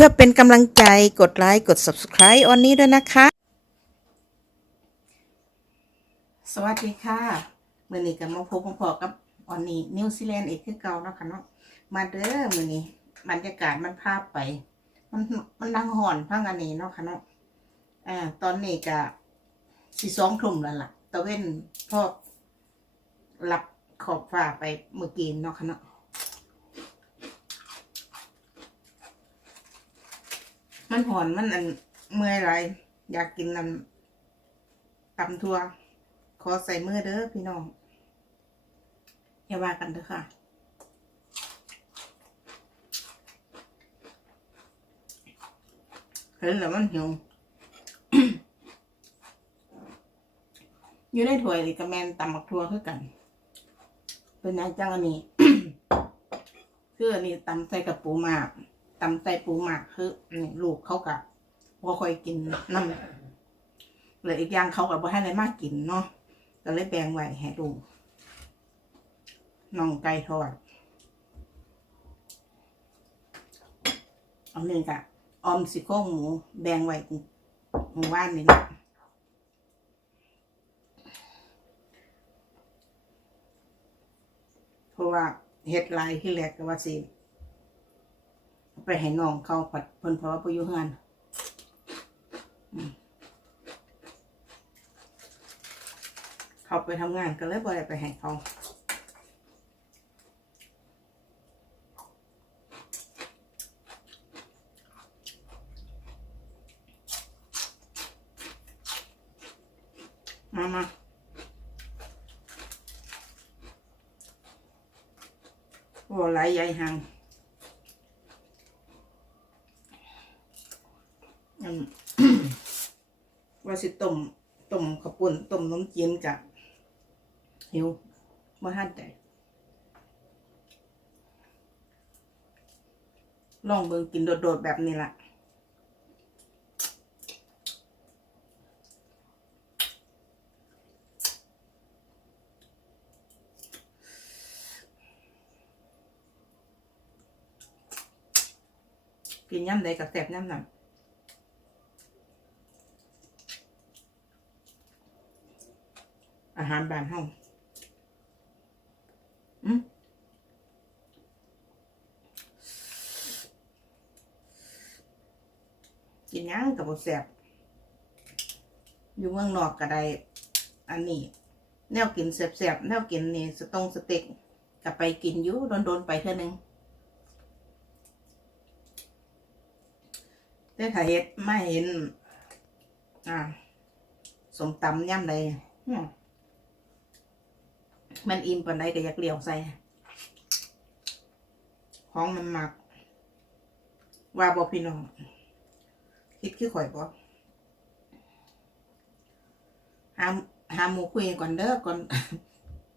พื่อเป็นกำลังใจกดไลค์กด subscribe ออนนี้ด้วยนะคะ สวัสดีค่ะเมื่อนี้กับมาพบพอกับออนนี่นิวซีแลนด์อีกคือเก่าเนาะค่ะเนาะมาเด้อมื่อนี้บรรยากาศมันภาพไป มันมันดังห่อนพังอันนี้เนาะค่ะเนาะอ่าตอนนี้ก็สี่สองทุ่มแล้วล่ะตะเว้นพอหลับขอบฟ้าไปเมื่อกี้เนาะค่ะเนาะ มันหอนมันอันเมื่อยไรอยากกินน้ำตำทัว ขอใส่มือเด้อพี่น้อง อย่าว่ากันเด้อค่ะ เห็นแล้วมันหิวอยู่ในถ้วยนี่ก็แมนตำบักทัวคือกัน เป็นนางจังอันนี้ คืออันนี้ตำใส่กับปูมาก ตำใส่ปูหมากคือนี่ลูกเขากะว่าค่อยกินน้ำเลยอีกอย่างเขากับว่าให้อะไรมากกินเนาะก็เลยแบ่งไว้ให้ลูกน้องไก่ทอดเอาหนึ่งกะออมสิโครงหมูแบ่งไว้หมู่บ้านนี่นะเพราะว่าเฮ็ดลายที่แรกก็ว่าสิ ไปให้น้องเขาผัดเพิ่นเพราะว่าไปอยู่เฮือนเขาไปทำงานก็เลยบ่ได้ไปให้เขามามาโอ้หลายใหญ่หัง อืม ว่า สิต้มต้มข้าวปุ้นต้มน้ำจีนกับหิวมาหันใจลองเบิ่งกินโดดๆแบบนี้ล่ะกินย่ำใดกับแสบย่ำนั้น อาหารบ้านเฮาอืมกินหยังกับบ่แซ่บอยู่เมืองนอกก็ได้ อันนี้ แนวกินแซ่บๆ แนวกินนี่สตงสเต็กก็ไปกินอยู่โดนๆไปเท่านึงแต่ถ้าเฮ็ดไม่เห็น อ่า สมตำย่ำใดอืม มันอิ่มปานใดก็อยากเลี้ยวใส่ห้องมันหมัก ว่าบอพี่น้อง คิดคือข่อยบอหาหาหมูคุยก่อนเด้อก่อน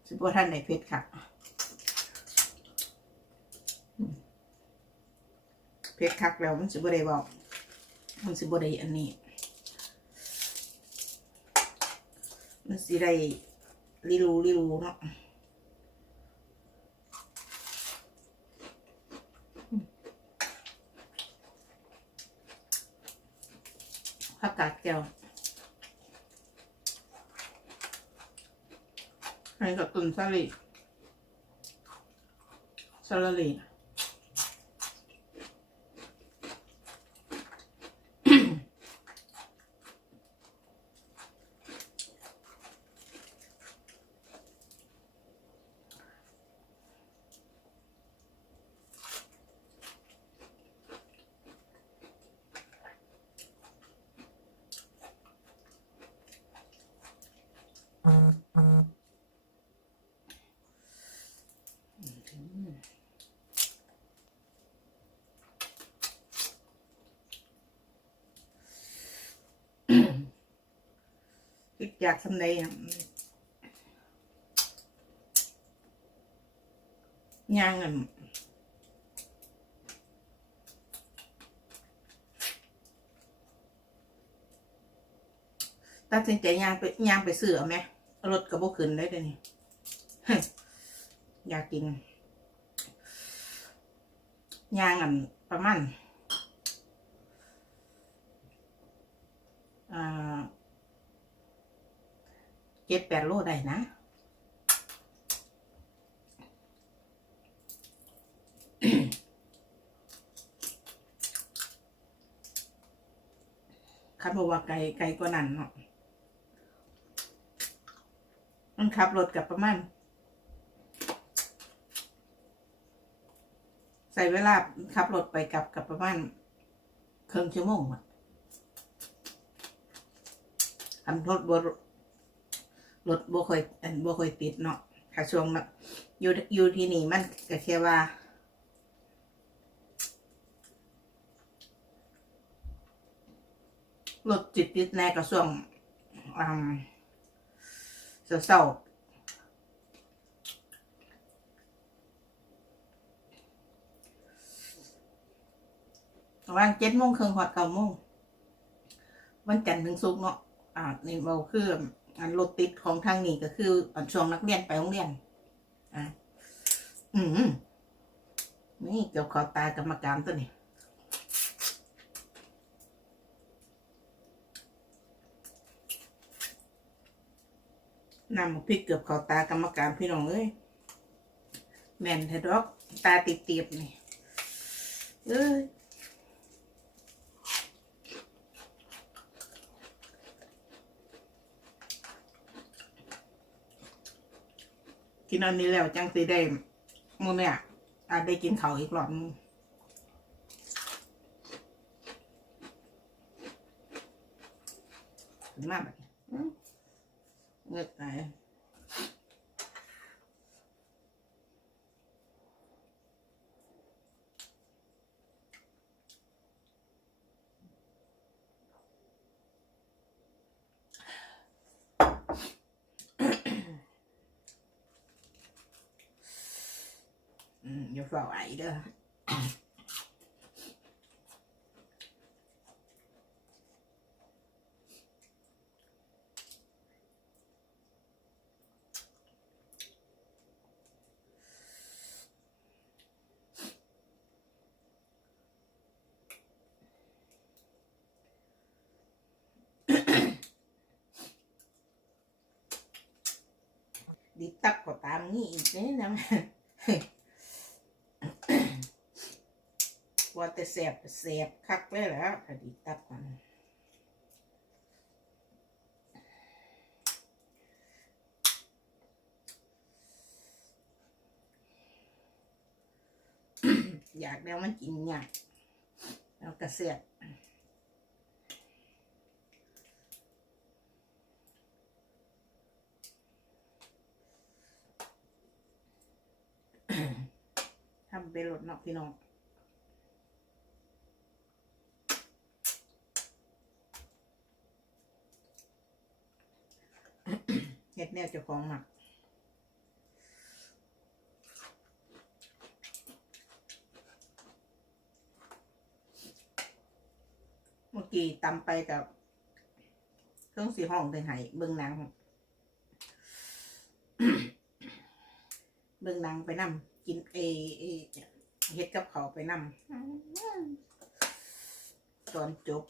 สิบ่ท่านไหนเพชรค่ะเพชรคักแล้วมันสิบ่ได้บอกมันสิบ่ได้อันนี้ มันสิได้ รีรูรีรูเนาะผักกาดแก้วให้กับตุนซาลีซาล อยากทำใดอะย่างอะตัดสินใจย่างไปย่างไปซื้อไหมรถกระโบขึ้นได้เลยนี่อยากกินย่างอันประมาณ จ็ดแปดโลได้นะ คันบอกว่าไกลไกลกว่านั้นเนาะมันขับรถกับประมาณใส่เวลาขับรถไปกับกับประมาณครึ่งชั่วโมงอะทำรถบ รถบ่ค่อยอันบ่ค่อยติดเนาะถ้าช่วงนั้นอยู่อยู่ที่นี่มันก็แค่ว่า รถจิตติดแน่ก็ช่วงอืมเศร้าๆประมาณเจ็ดโมงครึ่งหอดเก้าโมงวันจันทร์ถึงศุกร์เนาะอ่านี่เราคือ อันรถติดของทางนี้ก็คืออันช่วงนักเรียนไปโรงเรียน อ่าอืมนี่เกี่ยวขอตากรรมการตัวนี้นำพริกเกือบเขาตากรรมการพี่น้องเอ้ยแมนแท้ดอกตาติดเตียบนี่เอ้ย กินอันนี้แล้วจังสีได้มูเนี่ยอาจได้กินเขาอีกรอบนึงถึงมากแบบนี้อื้อเงือกไหน อืมอย่าเฝ้าไอเด้อ ดีตักก็ตามงี้อีกนี่นะ ว่าแต่แสบแสบคักเลยแล้วถ้าดีตับมันอยากแล้วมันกินยากแล้วก็เสียบทำเป็นรถนาะพี่น้อง เฮ็ดแนวเจ้าของหมักเมื่อกี้ตำไปกับ เครื่องสีห้องเลยให้เบิ่งนังเบิ่งนังไปนำกินเอเอเฮ็ดกับเขาไปนำตอนจบ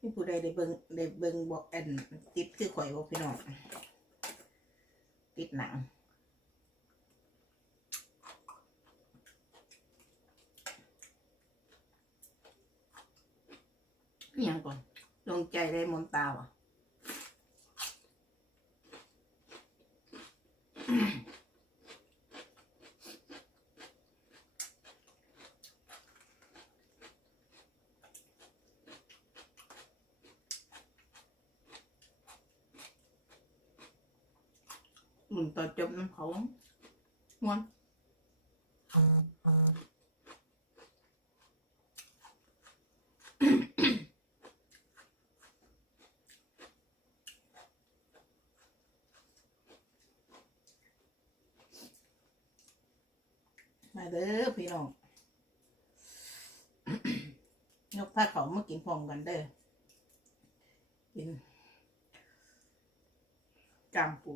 นี่ผู้ใดได้เบิ้งได้เบิ้งบอกแอนติดคือข่อยบอกพี่น้องติดหนังนี่ยังก่อนลงใจได้มนตาว่ะ หมุนต่อจบน้ำเขา ม้วนมาเด้อพี่น้องยกผ้าเขาวมากินพร้อมกันเด้อกินกามปู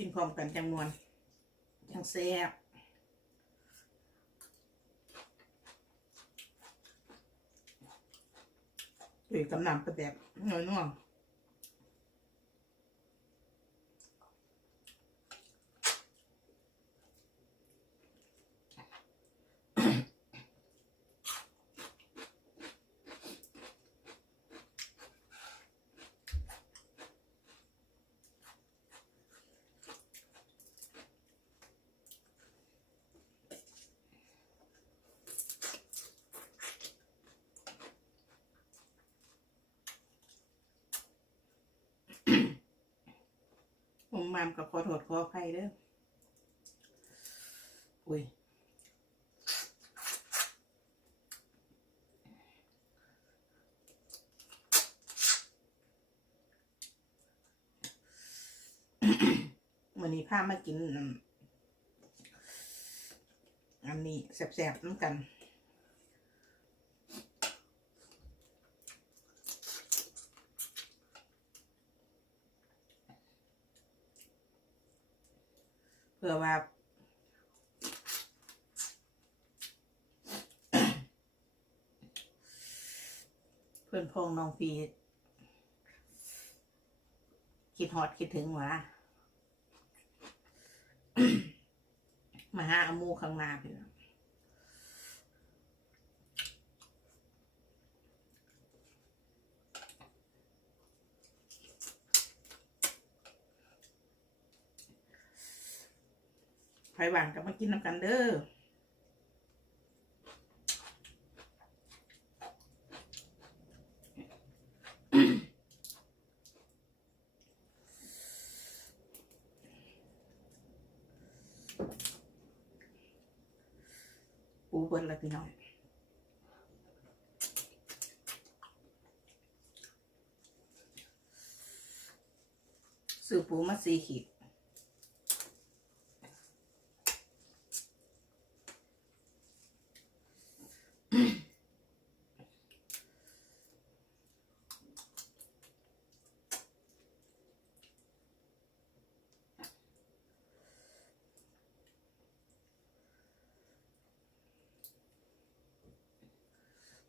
กินพร้อมกันจำนวนจังแซ่บหรือกำนำประแดบน้อยน่วงผ มมามกับขอโทษขออภัยเด้ออุ้ยวันนี้พามากิน อันนี้แสบๆน้ำกัน เพื่อว่าเพื่อนพงน้องพีคิดฮอดคิดถึงหวะมาหาอามูข้างหน้าพี่น้อง ไผ่หวานกับมากินน้ำกันเด้อปูเบิดละพี่น้องซื้อปูมาสี่ขีด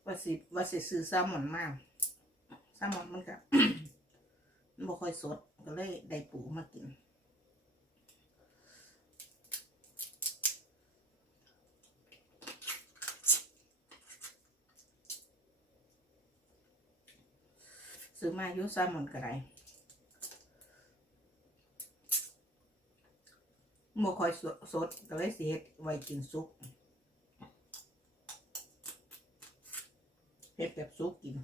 ว่าสิว่าสิซื้อแซลมอนมากแซลมอนมันก็มันบ่ค่อยสดก็เลยได้ปูมากินซื้อมาอยุแซลมอนก็ได้บ่ค่อยสดสดก็เลยสิเฮ็ดไว้กินซุป เฮ็ดแบบซุปกิน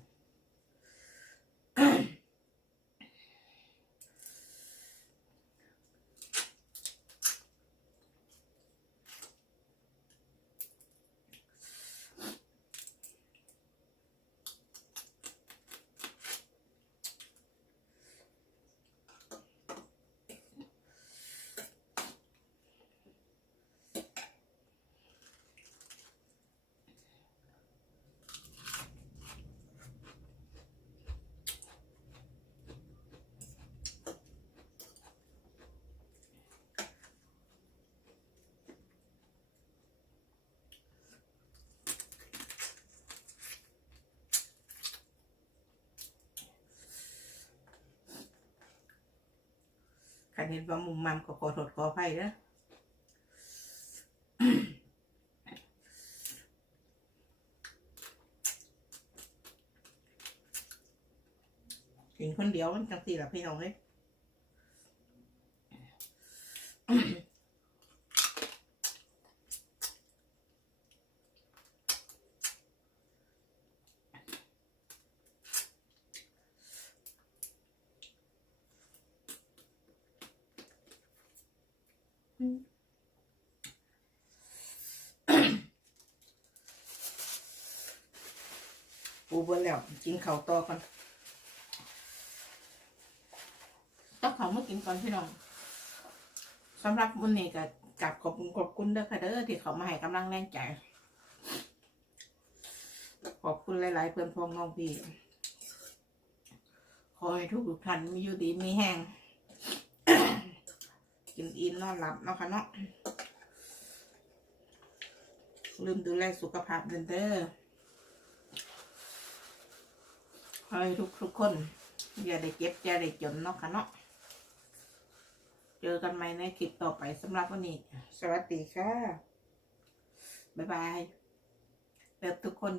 ขันเห็นว่ามุมมัมก็ขอโทษขออภัยนะกินคนเดียวมันจังสี่ละพี่น้องเลย ปูเบิ้ลแล้วกินข้าวต่อก่อนต้องเขามากินก่อนพี่น้องสำหรับวันนี้ก็กลับขอบคุณขอบคุณเด้อค่ะเด้อที่เขามาให้กำลังแรงใจ ขอบคุณหลายๆเพื่อนพ้องน้องพี่ ขอให้ทุกท่านมีอยู่ดีมีแห้ง กินอินนอนหลับเนาะค่ะเนาะลืมดูแลสุขภาพเด้อเด้อขอให้ทุกทุกคน อย่าได้เจ็บอย่าได้จนเนาะค่ะเนาะเจอกันใหม่ในคลิปต่อไปสำหรับวันนี้ สวัสดีค่ะ บ๊ายบายเลิฟทุกคน